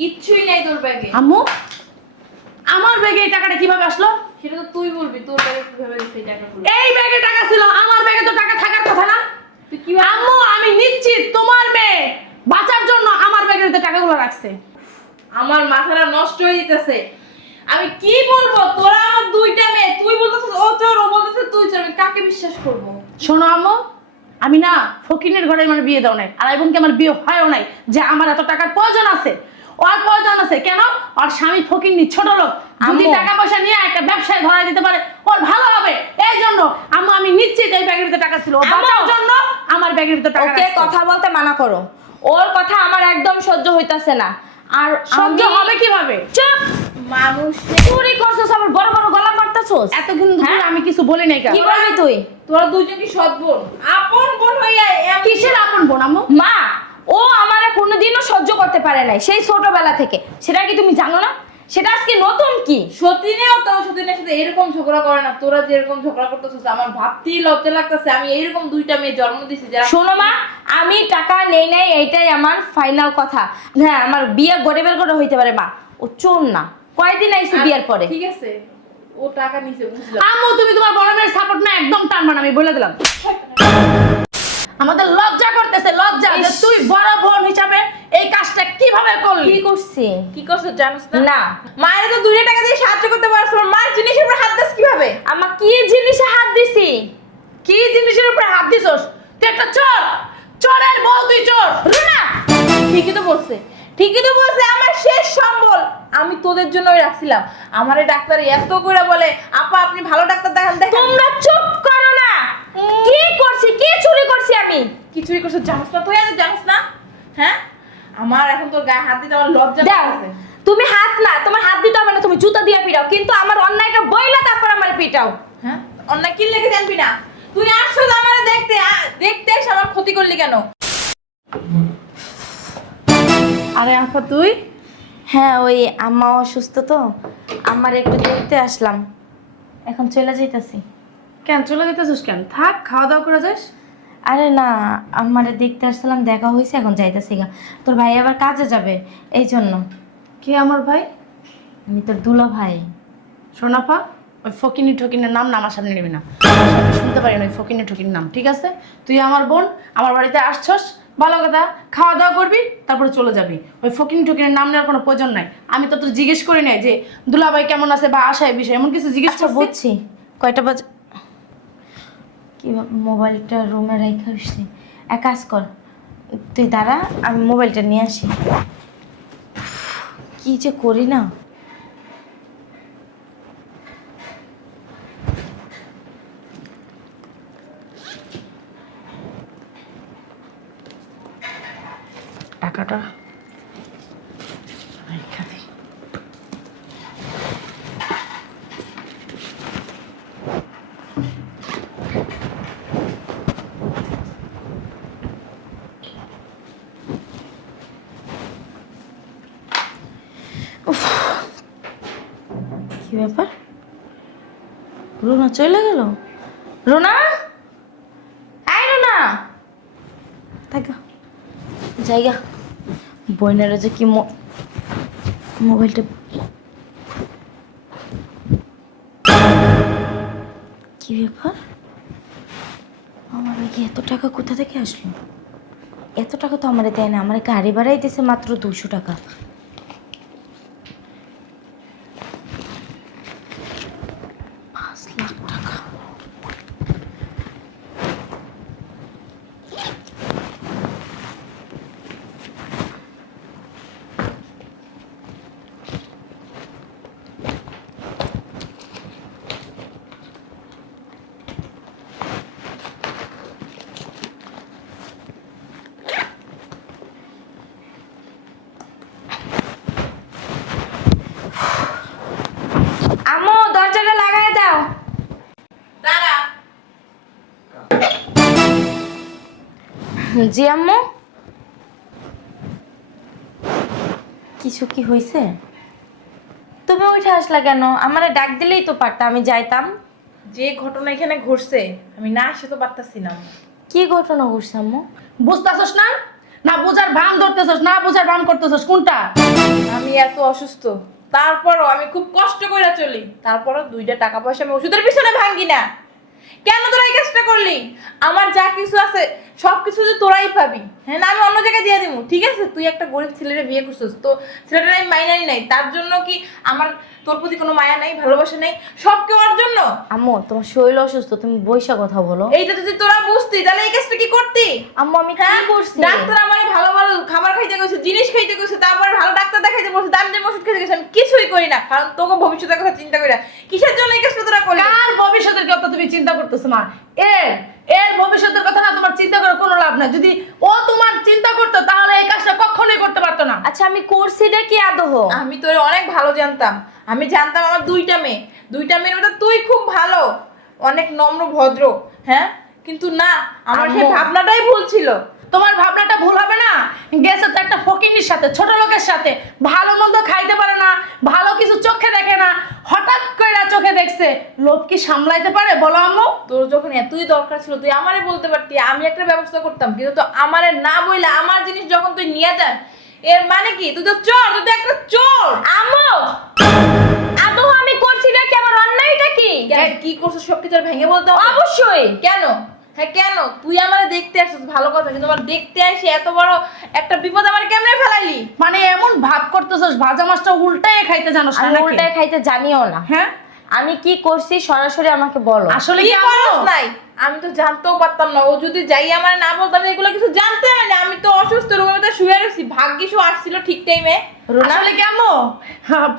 কিচ্ছুই নাই তোর ব্যাগে। আম্মু, আমার ব্যাগে এই টাকাটা কিভাবে আসলো? সেটা তো তুই বলবি, তোর ব্যাগে কিভাবে গেছে এই টাকাগুলো। এই ব্যাগে টাকা ছিল, আমার ব্যাগে তো টাকা থাকার কথা না। তুই কি আম্মু, আমি নিশ্চিত তোমার মেয়ে বাঁচার জন্য আমার ব্যাগের ভিতরে টাকাগুলো রাখছে। আমার মাথাটা নষ্ট হয়ে যেতেছে। আমি কি বলবো? তোরা আমার দুইটা মেয়ে, তুই বলতেছিস ও চোর, ও বলতেছিস তুই চোর, আমি কাকে বিশ্বাস করব? শোনো আম্মু, আমি না ফকিনের ঘরে আমার বিয়ে দাও নাই, আর এমনকি আমার বিয়ে হয়ও নাই যে আমার এত টাকার প্রয়োজন আছে। ওর প্রয়োজন আছে কেন? ওর স্বামী ফকিন্নি, ছোট লোক। যদি আম্মু। টাকা পয়সা নিয়ে একটা ব্যবসায় ধরাই দিতে পারে ওর ভালো হবে। এই জন্য আম্মু, আমি নিশ্চিত এই ব্যাগের ভিতরে টাকা ছিল। ও আম্মু। বাঁচার জন্য আমার ব্যাগের ভিতরে টাকা ওকে রাখছে। কথা বলতে মানা করো। ওর কথা আমার একদম সহ্য হইতাছে না। আর সহ্য আমি- হবে কিভাবে? চুপ। মানুষ চুরি করছস, আবার বড় বড় গলা মারতাছস। এতক্ষণ ধরে হ্যাঁ? আমি কিছু বলি নাই কেন? কি বলবি তুই? তোরা দুইজন কি সৎ বোন? আপন বোন হইয়া কিসের আপন বোন আম্মু? মা, ও আমারে কোনোদিনও সহ্য করতে পারে নাই সেই ছোটবেলা থেকে। সেটা কি তুমি জানো না? সেটা আজকে নতুন কি? সতীনেও তো সতীনের সাথে এরকম ঝগড়া করে না। তোরা যেরকম ঝগড়া করতেছিস আমার ভাবতেই লজ্জা লাগতেছে। আমি এইরকম দুইটা মেয়ে জন্ম দিছি যারা শোনো মা, আমি টাকা নেই নাই, এইটাই আমার ফাইনাল কথা। হ্যাঁ, আমার বিয়ে গরিবের ঘরে হইতে পারে মা, ও চোর না। কয়দিন আইছে বিয়ের পরে? ঠিক আছে, ও টাকা নিছে বুঝলাম। আম্মু, তুমি তোমার বড় মেয়ের সাপোর্ট না একদম টানবা না, আমি বলে দিলাম। আমাদের লজ্জা করতেছে, লজ্জা যে তুই বড় বোন হিসাবে এই কাজটা কিভাবে করলি। কি করছি? কি করছ জানোস না? না। মায়ের তো দুইটা টাকা দিয়ে সাহায্য করতে পারছ, মার জিনিসের উপর হাত দাস কিভাবে? আমার কি জিনিসে হাত দিছি? কি জিনিসের উপরে হাত দিছস? তুই একটা চোর, চোরের বউ তুই চোর। রুনা, ঠিকই তো বলছে, ঠিকই তো বলছে। আমার শেষ সম্বল আমি তোদের জন্যই রাখছিলাম। আমারে ডাক্তার এত করে বলে, আপা আপনি ভালো ডাক্তার দেখান দেখেন। তোমরা চুপ করো না। কি করছি, কি চুরি করছি আমি? কি চুরি করছিস জানোস না? তুই আজ জানোস না? হ্যাঁ, আমার এখন তোর গায়ে হাত দিতে আমার লজ্জা দাও, লাগছে। তুমি হাত না, তোমার হাত দিতে হবে না, তুমি জুতা দিয়ে পিটাও, কিন্তু আমার অন্যায়টা বইলা তারপর আমার পিটাও। হ্যাঁ, অন্যায় কি লেগে জানবি না? তুই আসছো আমারে দেখতে, দেখতে এসে আমার ক্ষতি করলি কেন? আরে আপা তুই? হ্যাঁ, ওই আম্মা অসুস্থ তো, আমার একটু দেখতে আসলাম, এখন চলে যাইতাছি। কেন চলে যেতেছিস কেন? থাক, খাওয়া দাওয়া করে যাস। আরে না, আমারে দেখতে আসলাম, দেখা হয়েছে, এখন যাইতাছি গা। তোর ভাই আবার কাজে যাবে, এই জন্য। কে আমার ভাই? আমি তোর দুলা ভাই। সোনাপা, ওই ফকিনি ঠকিনের নাম না আমার সামনে নিবি না। শুনতে পারি না ওই ফকিনি ঠকির নাম, ঠিক আছে? তুই আমার বোন, আমার বাড়িতে আসছস, ভালো কথা, খাওয়া দাওয়া করবি, তারপরে চলে যাবি। ওই ফকিনি ঠকিনের নাম নেওয়ার কোনো প্রয়োজন নাই। আমি তো তোর জিজ্ঞেস করি নাই যে দুলাভাই কেমন আছে বা আশায় বিষয়, এমন কিছু জিজ্ঞেস আচ্ছা করছি? বুঝছি, কয়টা বাজে? কি মোবাইলটা রুমে রেখে আসছি। এক কাজ কর, তুই দাঁড়া, আমি মোবাইলটা নিয়ে আসি। কি যে করি না। টাকাটা রেখে দিই। কি ব্যাপার? রুনা চলে গেল? রুনা, আয় রুনা, থাকা জায়গা। বইনেরা যে কি মোবাইলটা কি ব্যাপার? আমার কি এত টাকা কোথা থেকে আসলো? এত টাকা তো আমার দেয় না, আমার গাড়ি ভাড়াই দিয়েছে মাত্র 200 টাকা। ৳5,00,000। আম্মু, দরজাটা লাগাই দাও। দাঁড়া, জি আম্মু। কিছু কি হয়েছে? তুমি উঠে আসলা কেন? আমারে ডাক দিলেই তো পারতা, আমি যাইতাম। যে ঘটনা এখানে ঘটছে আমি না আসে তো পারতাছি না। কি ঘটনা ঘটছে আম্মু? বুঝতেছস না? না বুঝার ভান ধরতেছস, না বুঝার ভান করতেছস, কোনটা? আমি এত অসুস্থ, তারপরও আমি খুব কষ্ট করে চলি, তারপরও 2টা টাকা পয়সা আমি ওষুধের পিছনে ভাঙি না। কেন তোরা এই কাজটা করলি? আমার যা কিছু আছে সব কিছু যে তোরাই পাবি, হ্যাঁ না আমি অন্য জায়গায় দিয়ে দিব। ঠিক আছে, তুই একটা গরিব ছেলেরে বিয়ে করছিস, তো ছেলেটার আমি মাইনাই নাই, তার জন্য কি আমার তোর প্রতি কোনো মায়া নাই, ভালোবাসা নাই? সব কি ওর জন্য? আম্মু তোমার শরীর অসুস্থ, তুমি বইসা কথা বলো। এইটা যদি তোরা বুঝতি তাহলে এই কাজটা কি করতি? আম্মু আমি কি করছি? ডাক্তার আমারে ভালো ভালো খাবার খাইতে কইছে, জিনিস খাইতে কইছে, তারপরে ভালো ডাক্তার দেখাইতে বলছে, দামি দামি ওষুধ খাইতে কইছে, আমি কিছুই করি না। কারণ তোকে ভবিষ্যতের কথা চিন্তা কইরা। কিসের জন্য এই কাজটা তোরা করলি? কার ভবিষ্যতের কথা তুমি চিন্তা করতেছো মা? এর ভবিষ্যতের কথা না তোমার চিন্তা করে কোনো লাভ নাই। যদি ও তোমার চিন্তা করতো তাহলে এই কাজটা কখনোই করতে পারতো না। আচ্ছা আমি করছিটা কি আদৌ? আমি তোর অনেক ভালো জানতাম। আমি জানতাম আমার 2টা মেয়ে, 2টা মেয়ের মধ্যে তুই খুব ভালো, অনেক নম্র ভদ্র, হ্যাঁ? কিন্তু না, আমার সেই আম্মু। ভাবনাটাই ভুল ছিল। তোমার ভাবনাটা ভুল হবে না? গেছে তো একটা ফকিন্নির সাথে, ছোট লোকের সাথে, ভালো মন্দ খাইতে পারে না, ভালো কিছু চোখে দেখে না, হঠাৎ করে চোখে দেখছে। লোভ কি সামলাইতে পারে বলো আম্মু? তোর যখন এতই দরকার ছিল তুই আমারে বলতে পারতি, আমি একটা ব্যবস্থা করতাম। কিন্তু তো আমারে না বইলে আমার জিনিস যখন তুই নিয়ে যাস, এর মানে কি? তুই তো চোর, তুই তো একটা চোর। আম্মু আদৌ আমি করছিটা কি? আমার অন্যায়টা কি? কেন, কি করছিস সব কিছু আর ভেঙে বলতে হবে? অবশ্যই। কেন? হ্যাঁ কেন? তুই আমারে দেখতে আসছিস ভালো কথা, কিন্তু আমার দেখতে আসি এত বড় একটা বিপদ আমার কেমনে ফেলাইলি? মানে এমন ভাব করতেছস ভাজা মাছটা উল্টায় খাইতে জানোস না আমি নাকি? উল্টায় খাইতে জানিও না। হ্যাঁ, আমি কি করছি সরাসরি আমাকে বলো। আসলে কি কি করস আম্মু? নাই? আমি তো জানতেও পারতাম না। ও যদি যাই আমার না বলতাম, এগুলো কিছু জানতে হয় না। আমি তো অসুস্থ, রুমে তো শুয়ে রয়েছি, ভাগ্যিস ও আসছিল ঠিক টাইমে। আসলে কি আম্মু,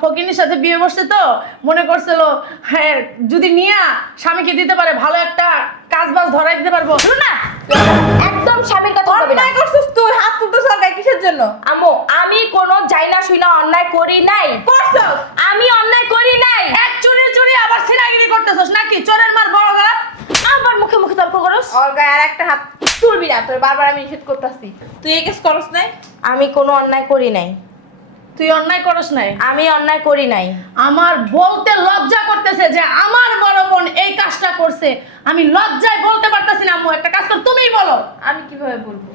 ফকিনের সাথে বিয়ে বসছে তো মনে করছিল হ্যাঁ যদি নিয়া স্বামীকে দিতে পারে ভালো একটা কাজ বাজ ধরাই দিতে পারবো। না একদম স্বামীর কথা বলবি না। অন্যায় করছিস তুই, হাত তুলতে সরকার কিসের জন্য? আম্মু আমি কোনো যাই না শুই না অন্যায় করি নাই। করছস? আমি অন্যায় করি নাই। এক চুরি চুরি আবার সিরাগিরি করতেছস নাকি? চোরের মার বড় গলা। আবার মুখে মুখে তর্ক করস। ওর গায়ে আর একটা হাত তুলবি না, তোর বারবার আমি নিষেধ করতেছি। তুই এই কাজ করস নাই? আমি কোনো অন্যায় করি নাই। তুই অন্যায় করস নাই? আমি অন্যায় করি নাই। আমার বলতে লজ্জা করতেছে যে আমার বড় বোন এই কাজটা করছে। আমি লজ্জায় বলতে পারতাছি না আম্মু, একটা কাজ কর তুমিই বলো। আমি কিভাবে বলবো?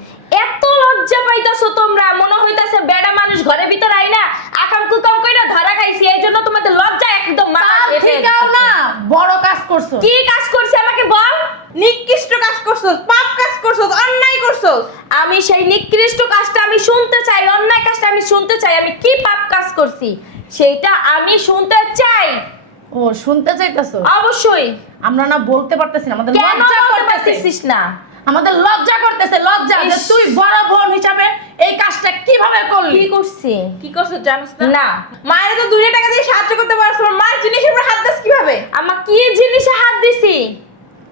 এত লজ্জা পাইতাছো তোমরা, মনে হইতাছে বেড়া মানুষ ঘরের ভিতর আইনা আকাম কুকাম কইরা ধরা খাইছি, এই জন্য তোমাদের লজ্জা একদম মাথা তার ফেটে ঠিকাও না, বড় কাজ করছো। কি কাজ করছে আমাকে বল। নিকৃষ্ট কাজ করছস, পাপ কাজ করছস, অন্যায় করছস। আমি সেই নিকৃষ্ট কাজটা আমি শুনতে চাই, অন্যায় কাজটা আমি শুনতে চাই। আমি কি পাপ কাজ করছি সেইটা আমি শুনতে চাই। ও শুনতে চাইতাছো? অবশ্যই। আমরা না বলতে পারতেছি না, আমাদের কেন লজ্জা বলতে করতেছে। পারতেছিস না? আমাদের লজ্জা করতেছে, লজ্জা যে ইস। তুই বড় বোন হিসাবে এই কাজটা কিভাবে করলি? কি করছি? কি করছস জানিস না? না। মায়ের তো 2 টাকা দিয়ে সাহায্য করতে পারছ, মার জিনিসের উপর হাত দাস কিভাবে? আমার কি জিনিসে হাত দিছি?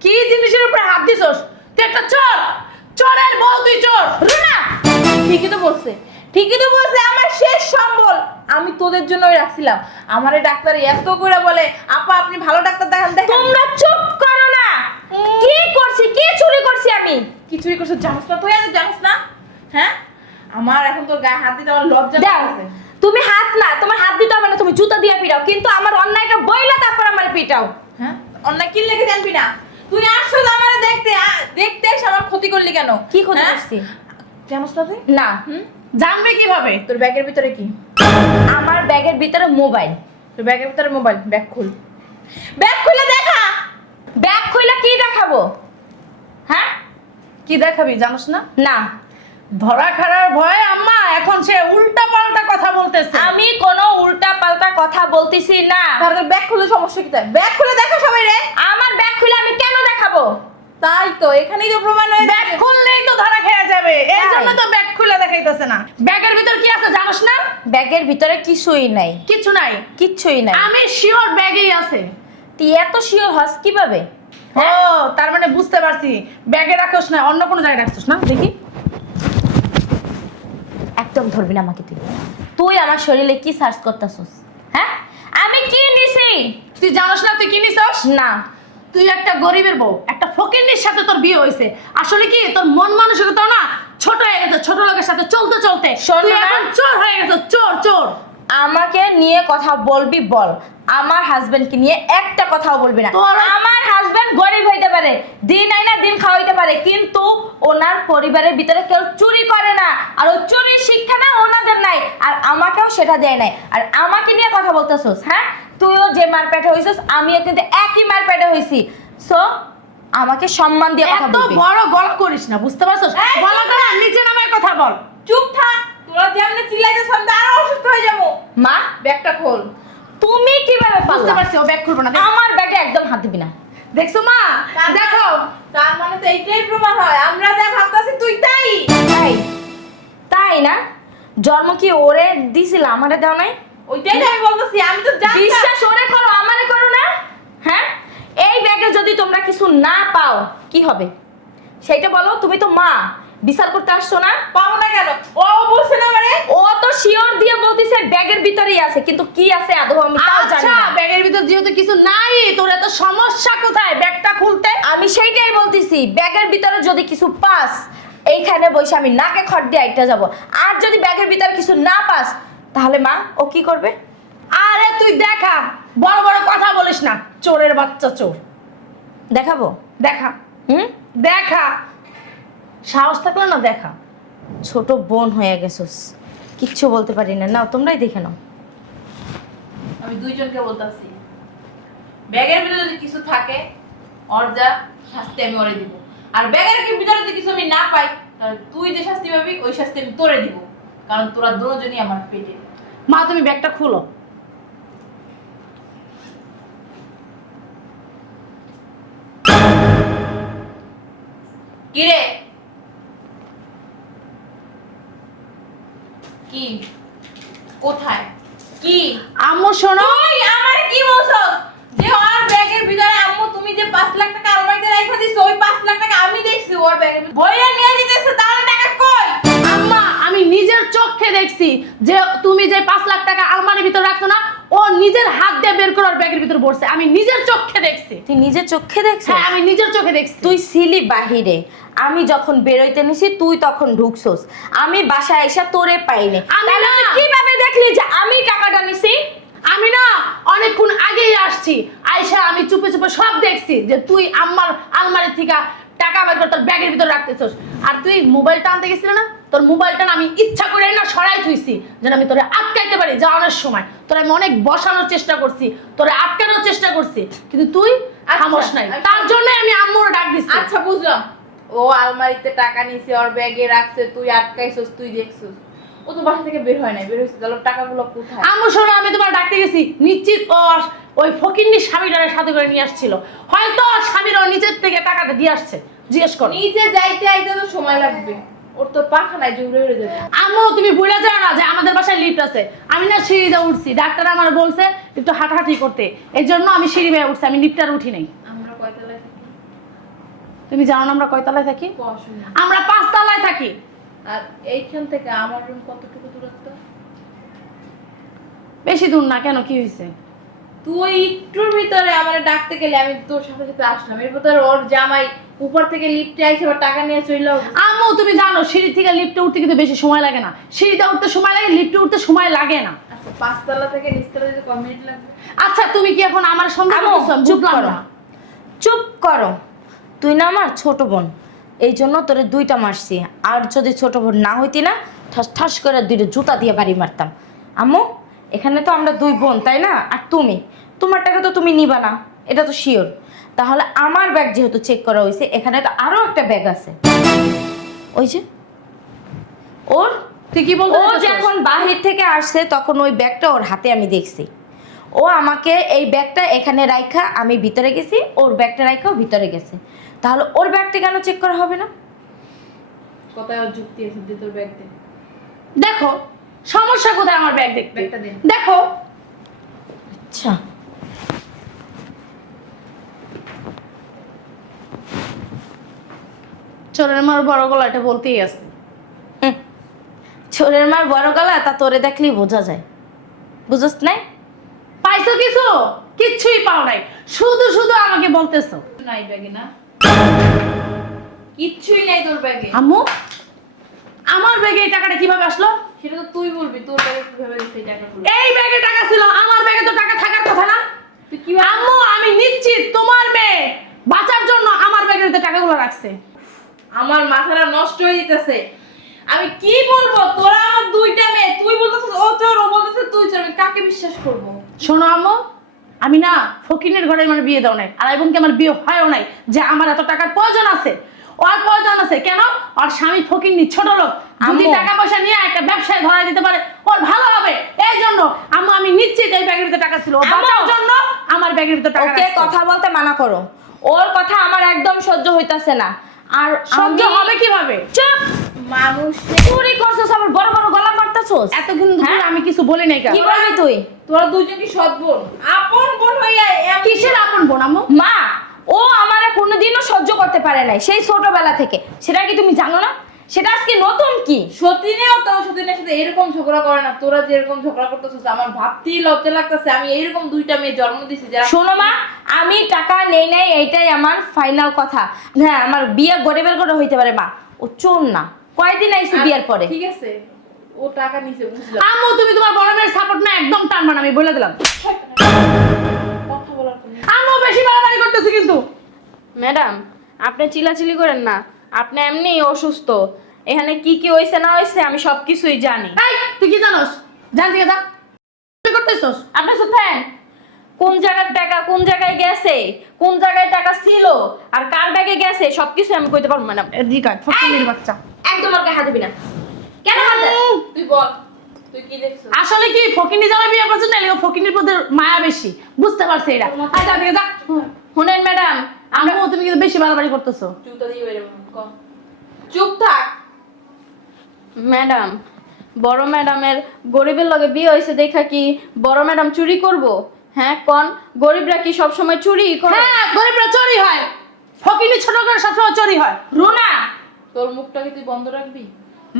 কি জিনিসের উপরে হাত দিছস? তুই একটা চোর, চোরের বউ তুই চোর। রুনা ঠিকই তো বলছে, ঠিকই তো বলছে। আমার শেষ সম্বল আমি তোদের জন্যই রাখছিলাম। আমারে ডাক্তার এত করে বলে, আপা আপনি ভালো ডাক্তার দেখান দেখান। তোমরা চুপ করো না। কি করছি? কি চুরি করছি আমি? কি চুরি করছিস জানিস না? তুই আজ জানিস না? হ্যাঁ, আমার এখন তোর গায়ে হাত দিতে আমার লজ্জা দাও। লাগছে। তুমি হাত না, তোমার হাত দিতে হবে না, তুমি জুতা দিয়ে পিটাও, কিন্তু আমার অন্যায়টা বইলা তারপর আমার পিটাও। হ্যাঁ, অন্যায় কি লেগে জানবি না? তুই আসছিস আমারে দেখতে, দেখতে এসে আমার ক্ষতি করলি কেন? কি ক্ষতি হ্যাঁ? করছি? জানিস না তুই? না। জানবে কিভাবে? তোর ব্যাগের ভিতরে কি? আমার ব্যাগের ভিতরে মোবাইল। তোর ব্যাগের ভিতরে মোবাইল। ব্যাগ খুল, ব্যাগ খুলে দেখা। ব্যাগ খুলে কি দেখাবো? হ্যাঁ কি দেখাবি জানোস না? না, ধরা খারার ভয়ে আম্মা এখন সে উল্টা পাল্টা কথা বলতেছে। আমি কোনো উল্টা পাল্টা কথা বলতেছি না। তাহলে ব্যাগ খুলে সমস্যা কি? তাই ব্যাগ খুলে দেখা সবাই রে। আমার ব্যাগ খুলে আমি কেন দেখাবো? তাই তো, এখানেই তো প্রমাণ হয়ে ব্যাগ যাবে। খুললেই তো ধরা খেয়ে যাবে, এই তাই। জন্য তো ব্যাগ খুলে দেখাইতেছে না। ব্যাগের ভিতর কি আছে জানোস না? ব্যাগের ভিতরে কিছুই নাই। কিছু নাই? কিচ্ছুই নাই। আমি শিওর ব্যাগেই আছে। তুই এত শিওর হস কিভাবে? ও তার মানে বুঝতে পারছি, ব্যাগে রাখোস না, অন্য কোনো জায়গায় রাখছিস না। দেখি একদম ধরবি না আমাকে। তুই তুই আমার শরীরে কি সার্চ করতেছস? হ্যাঁ, আমি কি নিছি? তুই জানোস না তুই কি নিছস? না। তুই একটা গরিবের বউ, একটা ফকিন্নির সাথে তোর বিয়ে হয়েছে। আসলে কি তোর মন মানসিকতা না ছোট হয়ে গেছে, ছোট লোকের সাথে চলতে চলতে শোন তুই না। এখন চোর হয়ে গেছিস, চোর চোর। আমাকে নিয়ে কথা বলবি বল, আমার হাজবেন্ডকে নিয়ে একটা কথাও বলবি না। আমার হাজবেন্ড গরিব হইতে পারে, দিন আইনা দিন খাওয়াইতে পারে, কিন্তু ওনার পরিবারের ভিতরে কেউ চুরি করে না, আর ওই চুরির শিক্ষা না ওনাদের নাই, আর আমাকেও সেটা দেয় নাই। আর আমাকে নিয়ে কথা বলতেছস, হ্যাঁ? তুইও যে মারপেটে হইছস আমিও কিন্তু একই মারপেটে হইছি। সো আমাকে সম্মান দিয়ে কথা এত বলবি। বড় গলা করিস না, বুঝতে পারছস? এই, গলাটা না নিচে নামায় কথা বল। চুপ থাক, তোরা যেমনি চিল্লাইতেছ আমি তো আরো অসুস্থ হয়ে যাবো। মা, ব্যাগটা খোল। তুমি কিভাবে বুঝতে পারলা? পারছি ও ব্যাগ করবে না। আমার ব্যাগে একদম হাত দিবি না। দেখছো মা, দেখো তার মানে তো এইটাই প্রমাণ হয় আমরা যা ভাবতাছি তুই তাই। তাই তাই না? জন্ম কি ওরে দিছিল, আমারে দাও নাই? ওইটাই তো আমি বলতেছি, আমি তো জানতাম। বিশ্বাস ওরে করো, আমারে করো না। হ্যাঁ, এই ব্যাগে যদি তোমরা কিছু না পাও কি হবে সেইটা বলো। তুমি তো মা, বিচার করতে আসছো না? পাবো না কেন? ও বলছে না মানে ও তো শিওর দিয়ে বলতিছে ব্যাগের ভিতরেই আছে, কিন্তু কি আছে আদৌ আমি তাও জানি আচ্ছা, না। ব্যাগের ভিতর যেহেতু কিছু নাই, তোর এত সমস্যা কোথায় ব্যাগটা খুলতে? আমি সেইটাই বলতেছি, ব্যাগের ভিতরে যদি কিছু পাস এইখানে বসে আমি নাকে খড় দিয়ে আইটা যাব। আর যদি ব্যাগের ভিতরে কিছু না পাস তাহলে মা ও কি করবে? আরে তুই দেখা, বড় বড় কথা বলিস না, চোরের বাচ্চা চোর। দেখাবো? দেখা, হুম, দেখা, সাহস থাকলে না দেখা। ছোট বোন হয়ে গেছস, কিচ্ছু বলতে পারি না। নাও তোমরাই দেখে নাও। আমি দুইজনকে বলতাছি, ব্যাগের ভিতরে যদি কিছু থাকে ওর যা শাস্তি আমি ওরে দিব, আর ব্যাগের ভিতরে যদি কিছু আমি না পাই তাহলে তুই যে শাস্তি পাবি ওই শাস্তি আমি তোরে দিব, কারণ তোরা দুজনই আমার পেটে। মা তুমি ব্যাগটা খুলো। কিরে কি কোথায় কি? আম্মু শোনো, তুই আমার কি বলছস যে ওর ব্যাগের ভিতরে আম্মু তুমি যে 5 লাখ টাকা আলমারিতে রাখা দিছো ওই 5 লাখ টাকা আমি দেখছি ওর ব্যাগের ভিতরে। বইয়া নিয়ে যেতেছে, তাহলে টাকা কই? আম্মা আমি নিজের চোখে দেখছি যে তুমি যে 5 লাখ টাকা আলমারির ভিতর রাখছো না, ও নিজের হাত দিয়ে বের করে ওর ব্যাগের ভিতর ভরছে। আমি নিজের চোখে দেখছি। তুই নিজের চোখে দেখছিস? হ্যাঁ, আমি নিজের চোখে দেখছি। তুই ছিলি বাহিরে, আমি যখন বেরোইতে নিছি তুই তখন ঢুকছস, আমি বাসায় এসে তোরে পাইনি। আমি তাহলে না। তুই কিভাবে দেখলি যে আমি টাকাটা নিছি? আমি না অনেকক্ষণ আগেই আসছি, আয়শা আমি চুপে চুপে সব দেখছি যে তুই আম্মার আলমারি থেকে টাকা বের করে তোর ব্যাগের ভিতর রাখতেছস। আর তুই মোবাইলটা আনতে গেছিলি না, তোর মোবাইলটা না আমি ইচ্ছা করে না সরাই থুইছি যেন আমি তোরে আটকাইতে পারি যাওয়ানোর সময়। তোর আমি অনেক বসানোর চেষ্টা করছি, তোরে আটকানোর চেষ্টা করছি, কিন্তু তুই থামস নাই। তার জন্য আমি আম্মুর ডাক দিচ্ছি। আচ্ছা বুঝলাম, ও আলমারিতে টাকা নিছে ওর ব্যাগে রাখছে, তুই আটকাইছস, তুই দেখছস। ও তো বাসা থেকে বের হয় নাই, বের হইছে, তাহলে টাকাগুলো কোথায়? আম্মু শোনো, আমি তোমার ডাকতে গেছি, নিশ্চিত ও ওই ফকিন্নির স্বামীটারে সাথে করে নিয়ে আসছিল। হয়তো ওর স্বামীর ওর নিচের থেকে টাকাটা দিয়ে আসছে, জিজ্ঞেস করো। নিচে যাইতে আইতে তো সময় লাগবে, ওর তো পাখা নাই যে উড়ে উড়ে যাবে। আম্মু তুমি ভুলে যাও না যে আমাদের বাসায় লিফট আছে। আমি না সিঁড়িতে উঠছি, ডাক্তার আমার বলছে একটু হাঁটাহাঁটি করতে, এই জন্য আমি সিঁড়ি বেয়ে উঠছি, আমি লিফটে আর উঠি নাই। আমরা কয়তলায় থাকি? তুমি জানো না আমরা কয়তলায় থাকি? পড়াশোনা। আমরা 5 তলায় থাকি। আর এইখান থেকে আমার রুম কতটুকু দূরত্ব? বেশি দূর না, কেন কি হয়েছে? তুই একটুর ভিতরে আমার ডাকতে গেলে আমি তোর সাথে সাথে আসলাম, এর ভিতরে ওর জামাই উপর থেকে লিফটে আইসে আবার টাকা নিয়ে চলে। আম্মু তুমি জানো সিঁড়ি থেকে লিফটে উঠতে কিন্তু বেশি সময় লাগে না, সিঁড়িতে উঠতে সময় লাগে, লিফটে উঠতে সময় লাগে না। আচ্ছা 5 তলা থেকে নিচতলা যেতে কয় মিনিট লাগবে? আচ্ছা তুমি কি এখন আমার সন্দেহ আম্মু, করছো? চুপ বুঝলাম করো, না। চুপ করো। তুই না আমার ছোট বোন, এই জন্য তোরে 2টা মারছি। আর যদি ছোট বোন না হইতি না, ঠাস ঠাস করে 2টা জুতা দিয়ে বাড়ি মারতাম। আম্মু, এখানে তো আমরা 2 বোন তাই না? আর তুমি, তোমার টাকা তো তুমি নিবা না, এটা তো শিওর। তাহলে আমার ব্যাগ যেহেতু চেক করা হয়েছে, এখানে তো আরো একটা ব্যাগ আছে, ওই যে ওর। তুই কি বলতে ও চাইছিস? যখন বাহির থেকে আসছে তখন ওই ব্যাগটা ওর হাতে আমি দেখছি। ও আমাকে এই ব্যাগটা এখানে রাইখা আমি ভিতরে গেছি, ওর ব্যাগটা রাইখাও ভিতরে গেছে। তাহলে ওর ব্যাগটা কেন চেক করা হবে না? কোথায় ওর যুক্তি আছে যে তোর ব্যাগ দে? দেখো সমস্যা কোথায় আমার ব্যাগ দেখতে? ব্যাগটা দে। দেখো আচ্ছা, চোরের মার বড় গলা, এটা বলতেই আছে। ছোরের মার বড় গলা, তা তোরে দেখলেই বোঝা যায়। বুঝছ নাই? পাইছো কিছু? কিচ্ছুই পাও নাই, শুধু শুধু আমাকে বলতেছো। নাই ব্যাগে না, কিচ্ছুই নাই তোর ব্যাগে। আম্মু আমার ব্যাগে এই টাকাটা কিভাবে আসলো? সেটা তো তুই বলবি, তোর ব্যাগে কিভাবে গেছে এই টাকাগুলো? এই ব্যাগে টাকা ছিল, আমার ব্যাগে তো টাকা থাকার কথা না। তুই কি আম্মু আমি নিশ্চিত তোমার মেয়ে বাঁচার জন্য আমার ব্যাগের ভিতরে টাকাগুলো রাখছে। আমার মাথাটা নষ্ট হয়ে যেতেছে। আমি কি বলবো? তোরা আমার 2টা মেয়ে, তুই বলতেছিস ও চোর, ও বলতেছিস বিশ্বাস করবো? শোনো আম্মু, আমি না ফকিনের ঘরে আমার বিয়ে দাও নাই, আর এবং কি আমার বিয়ে হয়ও নাই যে আমার এত টাকার প্রয়োজন আছে। ওর প্রয়োজন আছে কেন? ওর স্বামী ফকিন্নি, ছোট লোক, যদি আম্মু। টাকা পয়সা নিয়ে একটা ব্যবসায় ধরা দিতে পারে ওর ভালো হবে। এই জন্য আম্মু আমি নিশ্চিত এই ব্যাগের ভিতরে টাকা ছিল, ও আম্মু। বাঁচার জন্য আমার ব্যাগের ভিতরে টাকা ওকে রাখছে। কথা বলতে মানা করো, ওর কথা আমার একদম সহ্য হইতাছে না। আর সহ্য আমি- হবে কিভাবে? চুপ। মানুষ চুরি করছস, আবার বড় বড় গলা মারতাছস। এতক্ষণ ধরে হ্যাঁ? আমি কিছু বলি নাই কেন? কি বলবি তুই? তোরা দুজন কি সৎ বোন? আপন বোন হইয়া কিসের আপন বোন আম্মু? মা, ও আমারে কোনোদিনও সহ্য করতে পারে নাই সেই ছোটবেলা থেকে। সেটা কি তুমি জানো না? সেটা আজকে নতুন কি? সতীনেও তো সতীনের সাথে এরকম ঝগড়া করে না। তোরা যেরকম ঝগড়া করতেছিস আমার ভাবতেই লজ্জা লাগতেছে। আমি এইরকম দুইটা মেয়ে জন্ম দিছি যারা শোনো মা, আমি টাকা নেই নাই, এইটাই আমার ফাইনাল কথা। হ্যাঁ, আমার বিয়ে গরিবের ঘরে হইতে পারে মা, ও চোর না। কয়দিন আইছে বিয়ের পরে? ঠিক আছে, ও টাকা নিছে বুঝলাম। আম্মু তুমি তোমার বড় মেয়ের সাপোর্ট না একদম টানবা না, আমি বলে দিলাম। কথা বলার কোনো আম্মু বেশি বাড়াবাড়ি করতেছে কিন্তু। ম্যাডাম, আপনি চিল্লাচিল্লি করেন না। আপনি এমনি অসুস্থ। এখানে কি কি হয়েছে না হয়েছে আমি সব কিছুই জানি। এই তুই কি জানোস? জান থেকে যা, কি করতেছস? আপনি শুনছেন কোন জায়গার টাকা কোন জায়গায় গেছে, কোন জায়গায় টাকা ছিল আর কার ব্যাগে গেছে সবকিছু আমি কইতে পারবো ম্যাডাম। এদিকে আয়, ফকিনীর বাচ্চা। একদম আর গায়ে হাত দিবি না। কেন হাত দেস? তুই বল, তুই কি দেখছিস? আসলে কি ফকিনী জামাই বিয়ে করছে না, এলিগো ফকিনীর প্রতি মায়া বেশি, বুঝতে পারছে এরা। আয় যা থেকে যা। শুনেন ম্যাডাম, আম্মু তুমি কিন্তু বেশি বাড়াবাড়ি করতেছো। জুতা দিয়ে বের ক। চুপ থাক। ম্যাডাম বড় ম্যাডামের গরিবের লগে বিয়ে হয়েছে দেখা কি বড় ম্যাডাম চুরি করব? হ্যাঁ কোন গরিবরা কি সব সময় চুরি করে? হ্যাঁ, গরিবরা চোরই হয়, ফকিনী ছোট করে সবসময় চোরই হয়। রুনা, তোর মুখটাকে তুই বন্ধ রাখবি?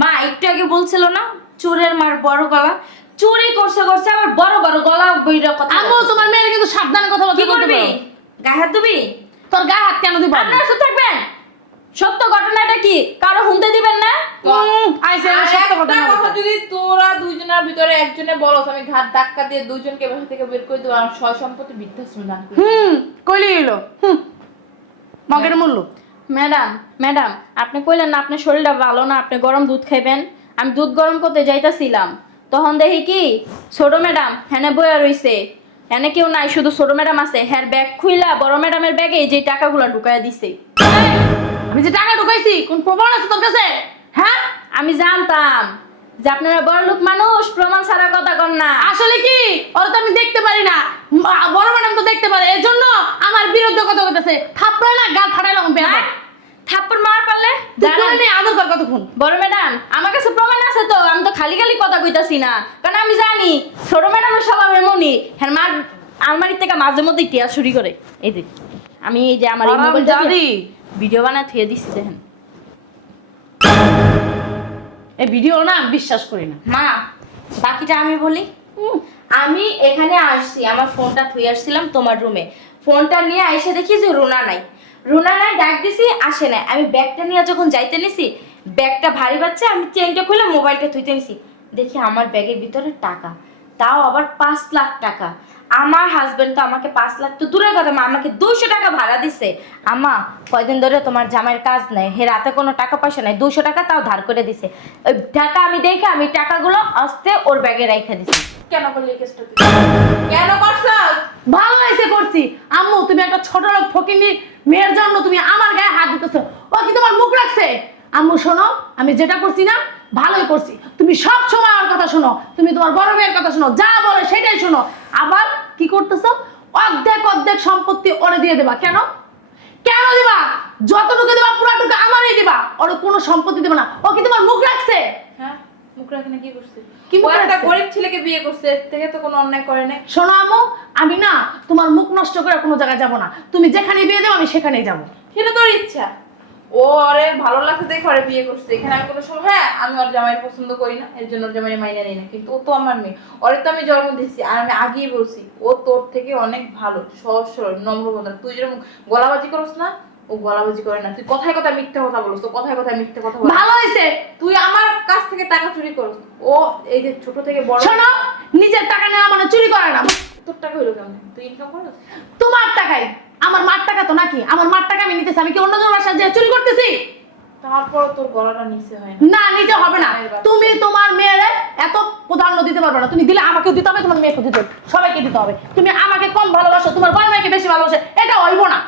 মা একটু আগে বলছিল না চোরের মার বড় গলা? চুরি করছে করছে আবার বড় বড় গলা বইরা কথা আম্মু বলতেছে। তোমার মেয়ের কিন্তু সাবধানে কথা বলতে কি করবি? গায়ে হাত দিবি? তোর গায়ে হাত কেন দিবা? আপনারা চুপ থাকবেন। সত্য ঘটনাটা কি কারো শুনতে দিবেন না? আইসে আর সত্য একটা ঘটনা কথা বলতে। যদি তোরা দুইজনের ভিতরে একজনে বলস আমি ঘাট ধাক্কা দিয়ে দুইজনকে বাসা থেকে বের করে দেবো আর সয় সম্পত্তি বৃদ্ধাশ্রম দান করবো। কইলি হইলো। মগের মূল্য। ম্যাডাম ম্যাডাম আপনি কইলেন না আপনার শরীরটা ভালো না, আপনি গরম দুধ খাইবেন। আমি দুধ গরম করতে যাইতাছিলাম, তখন দেখি কি ছোট ম্যাডাম হ্যানে বয়া রইছে। এনে কেউ নাই, শুধু ছোট ম্যাডাম আছে। হ্যার ব্যাগ খুইলা বড় ম্যাডামের ব্যাগে যে টাকাগুলো ঢুকাইয়া দিছে। আমি যে টাকা ঢুকাইছি কোন প্রমাণ আছে তোর কাছে? হ্যাঁ, আমি জানতাম যে আপনারা বড়লোক মানুষ, প্রমাণ ছাড়া কথা কন না। আসলে কি ওরা তো আমি দেখতে পারি না, বড় ম্যাডাম তো দেখতে পারে, এজন্য আমার বিরুদ্ধে কথা বলতেছে। থাপড়ে না গা ফাটাইলাম বেয়া। হ্যাঁ? থাপ্পড় মার পারলে? জানেন না আদর কর কতক্ষণ। বড় ম্যাডাম আমার কাছে প্রমাণ আছে তো, আমি তো খালি খালি কথা কইতাছি না। কারণ আমি জানি ছোট ম্যাডামের স্বভাব এমনই। হ্যাঁ মার আলমারি থেকে মাঝে মধ্যে টিয়া চুরি করে। এই যে আমি এই যে আমার এই মোবাইলটা দিয়ে ভিডিও বানায় থুয়ে দিচ্ছি দেখেন। এই ভিডিও না বিশ্বাস করি না। মা বাকিটা আমি বলি। আমি এখানে আসছি, আমার ফোনটা থুই আসছিলাম তোমার রুমে। ফোনটা নিয়ে আইসে দেখি যে রুনা নাই। রুনা নাই, ডাক দিছি আসে নাই। আমি ব্যাগটা নিয়ে যখন যাইতে নিছি, ব্যাগটা ভারী বাচ্চা, আমি চেনটা খুলে মোবাইলটা থুইতে নিছি, দেখি আমার ব্যাগের ভিতরে টাকা, তাও আবার 5 লাখ টাকা। আমার হাজবেন্ড তো আমাকে 5 লাখ তো দূরের কথা, মা আমাকে 200 টাকা ভাড়া দিছে। আমা কয়দিন ধরে তোমার জামাইয়ের কাজ নাই, হে রাতে কোনো টাকা পয়সা নাই, 200 টাকা তাও ধার করে দিছে। ওই টাকা আমি দেখে আমি টাকাগুলো আস্তে ওর ব্যাগে রেখে দিছি। কেন করলি এই কেসটা তুই? কেন করছস? ভালো হয়েছে করছি। আম্মু তুমি একটা ছোট লোক ফকিনী মেয়ের জন্য তুমি আমার গায়ে হাত দিতেছো, ও কি তোমার মুখ রাখছে? আম্মু শোনো, আমি যেটা করছি না ভালোই করছি। তুমি সব সময় আমার কথা শোনো, তুমি তোমার বড় মেয়ের কথা শোনো, যা বলে সেটাই শোনো। আবার কি করতেছো? অর্ধেক অর্ধেক সম্পত্তি ওরে দিয়ে দেবা। কেন কেন দিবা? যতটুকু দিবা পুরাটুকু আমারই দিবা, ওর কোনো সম্পত্তি দেবা না। ও কি তোমার মুখ রাখছে? হ্যাঁ, মুখ রাখে না কি করছে? কি মুখ ও একটা রাখছে? গরিব ছেলেকে বিয়ে করছে, এর থেকে তো কোনো অন্যায় করে নাই। শোনো আম্মু, আমি না তোমার মুখ নষ্ট করে কোনো জায়গায় যাব না। তুমি যেখানে বিয়ে দেবো আমি সেখানেই যাব। সেটা তোর ইচ্ছা। ও ওরে ভালো লাগছে দেখে ওরে বিয়ে করছে। এখানে আমি কোনো সময় হ্যাঁ আমি ওর জামাই পছন্দ করি না, এর জন্য ওর জামাই মাইনে নেই না, কিন্তু ও তো আমার মেয়ে, ওরে তো আমি জন্ম দিচ্ছি। আর আমি আগেই বলছি ও তোর থেকে অনেক ভালো, সহজ সরল নম্রভদ্র। তুই যেরকম গলাবাজি করস না, ও গলাবাজি করে না। তুই কথায় কথায় মিথ্যা কথা বলস, তো কথায় কথায় মিথ্যা কথা বল। ভালো হয়েছে। তুই আমার কাছ থেকে টাকা চুরি করস। ও এই যে ছোট থেকে বড়। শোনো, নিজের টাকা নেওয়া মানে চুরি করে না। তোর টাকা হইলো কেমন? তুই ইনকাম করস? তোমার টাকাই। আমার মার টাকা তো নাকি? আমার মার টাকা আমি নিতেছি, আমি কি অন্যজনের বাসায় যে চুরি করতেছি? তারপর তোর গলাটা নিচে হয় না নিতে হবে না। তুমি তোমার মেয়েরে এত প্রাধান্য দিতে পারবে না। তুমি দিলে আমাকেও দিতে হবে, তোমার মেয়েকে দিতে হবে, সবাইকে দিতে হবে। তুমি আমাকে কম ভালোবাসো, তোমার বড় মেয়েকে বেশি ভালোবাসো, এটা হইব না।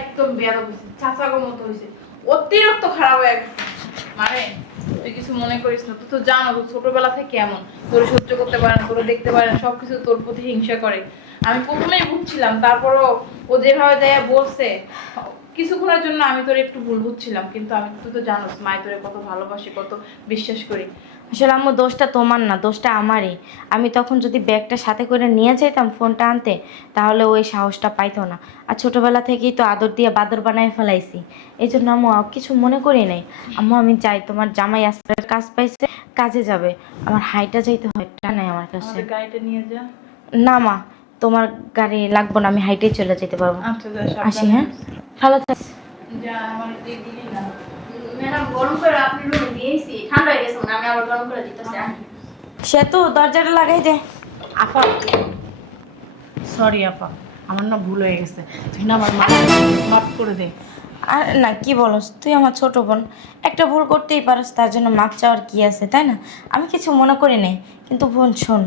একদম বেয়াদব হয়েছে, চাচাগো মতো হয়েছে, অতিরিক্ত খারাপ হয়ে গেছে। মানে তুই কিছু মনে করিস না, তুই তো জানো তুই ছোটবেলা থেকে কেমন, তোর সহ্য করতে পারে না, তোর দেখতে পারে না, সবকিছু তোর প্রতি হিংসা করে। আমি প্রথমেই বুঝছিলাম, তারপরও ও যেভাবে দেয়া বলছে, কিছুক্ষণের জন্য আমি তোর একটু ভুল বুঝছিলাম, কিন্তু আমি, তুই তো জানোস মাই তোরে কত ভালোবাসি, কত বিশ্বাস করি। আসলে আম্মু দোষটা তোমার না, দোষটা আমারই। আমি তখন যদি ব্যাগটা সাথে করে নিয়ে যেতাম ফোনটা আনতে, তাহলে ওই সাহসটা পাইতো না। আর ছোটবেলা থেকেই তো আদর দিয়ে বাদর বানায় ফেলাইছি, এই জন্য আম্মু কিছু মনে করি নাই। আম্মু আমি যাই, তোমার জামাই আজকে কাজ পাইছে, কাজে যাবে, আমার হাইটা যাইতে হয়, টা নাই আমার কাছে। আমাদের গাড়িটা নিয়ে যা। না মা, তোমার গাড়ি লাগবো না, আমি হাইটেই চলে যেতে পারবো। আচ্ছা যা, আসি, হ্যাঁ, ভালো থাক। যা, আমার দিয়ে দিলি না। ম্যাডাম গরম করে আপনি রুমে দিয়েছি, ঠান্ডা হয়ে গেছে, আমি আবার গরম করে দিতেছি। সে তো দরজাটা লাগাই দে। আপা সরি আপা, আমার না ভুল হয়ে গেছে। তুই না আমার মাফ করে দে। আর না, কি বলস, তুই আমার ছোট বোন, একটা ভুল করতেই পারস, তার জন্য মাপ চাওয়ার কি আছে, তাই না? আমি কিছু মনে করি নাই। কিন্তু বোন শোন,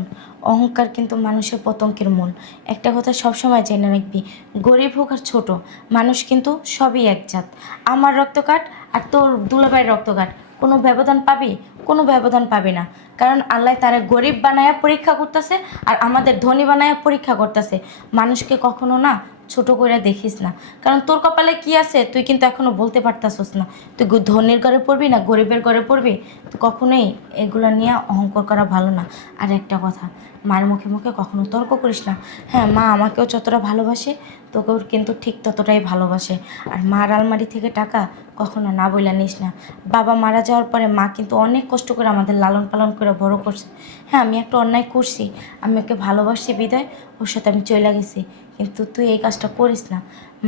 অহংকার কিন্তু মানুষের পতঙ্গের মূল। একটা কথা সবসময় জেনে রাখবি, গরিব হোক আর ছোট, মানুষ কিন্তু সবই এক জাত। আমার রক্ত কাট আর তোর দুলাভাইয়ের রক্ত কাট, কোনো ব্যবধান পাবি? কোনো ব্যবধান পাবি না। কারণ আল্লাহ তারা গরিব বানায়া পরীক্ষা করতেছে, আর আমাদের ধনী বানায়া পরীক্ষা করতেছে। মানুষকে কখনো না ছোট করে দেখিস না, কারণ তোর কপালে কি আছে তুই কিন্তু এখনো বলতে পারতাছস না। তুই ধনীর ঘরে পড়বি না গরিবের ঘরে পড়বি, তো কখনোই এগুলো নিয়ে অহংকার করা ভালো না। আর একটা কথা, মার মুখে মুখে কখনো তর্ক করিস না। হ্যাঁ, মা আমাকেও যতটা ভালোবাসে, তোকেও কিন্তু ঠিক ততটাই ভালোবাসে। আর মার আলমারি থেকে টাকা কখনো না বইলা নিস না। বাবা মারা যাওয়ার পরে মা কিন্তু অনেক কষ্ট করে আমাদের লালন পালন করে বড় করছে। হ্যাঁ, আমি একটা অন্যায় করছি, আমি ওকে ভালোবাসি বিদায় ওর সাথে আমি চলে গেছি, কিন্তু তুই এই কাজটা করিস না।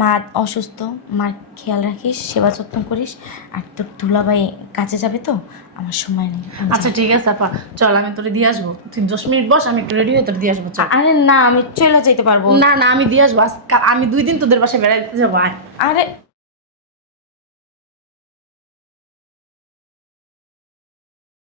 মা অসুস্থ, মার খেয়াল রাখিস, সেবা যত্ন করিস। আর তোর দুলাভাই কাজে যাবে, তো আমার সময় নেই। আচ্ছা ঠিক আছে আপা, চল আমি তোরে দিয়ে আসবো। তুই 10 মিনিট বস, আমি একটু রেডি হয়ে তোরে দিয়ে আসবো। চল। আরে না, আমি চলে যেতে পারবো। না না, আমি দিয়ে আসবো। আমি 2 দিন তোদের বাসায় বেড়াইতে যাবো। আয়। আরে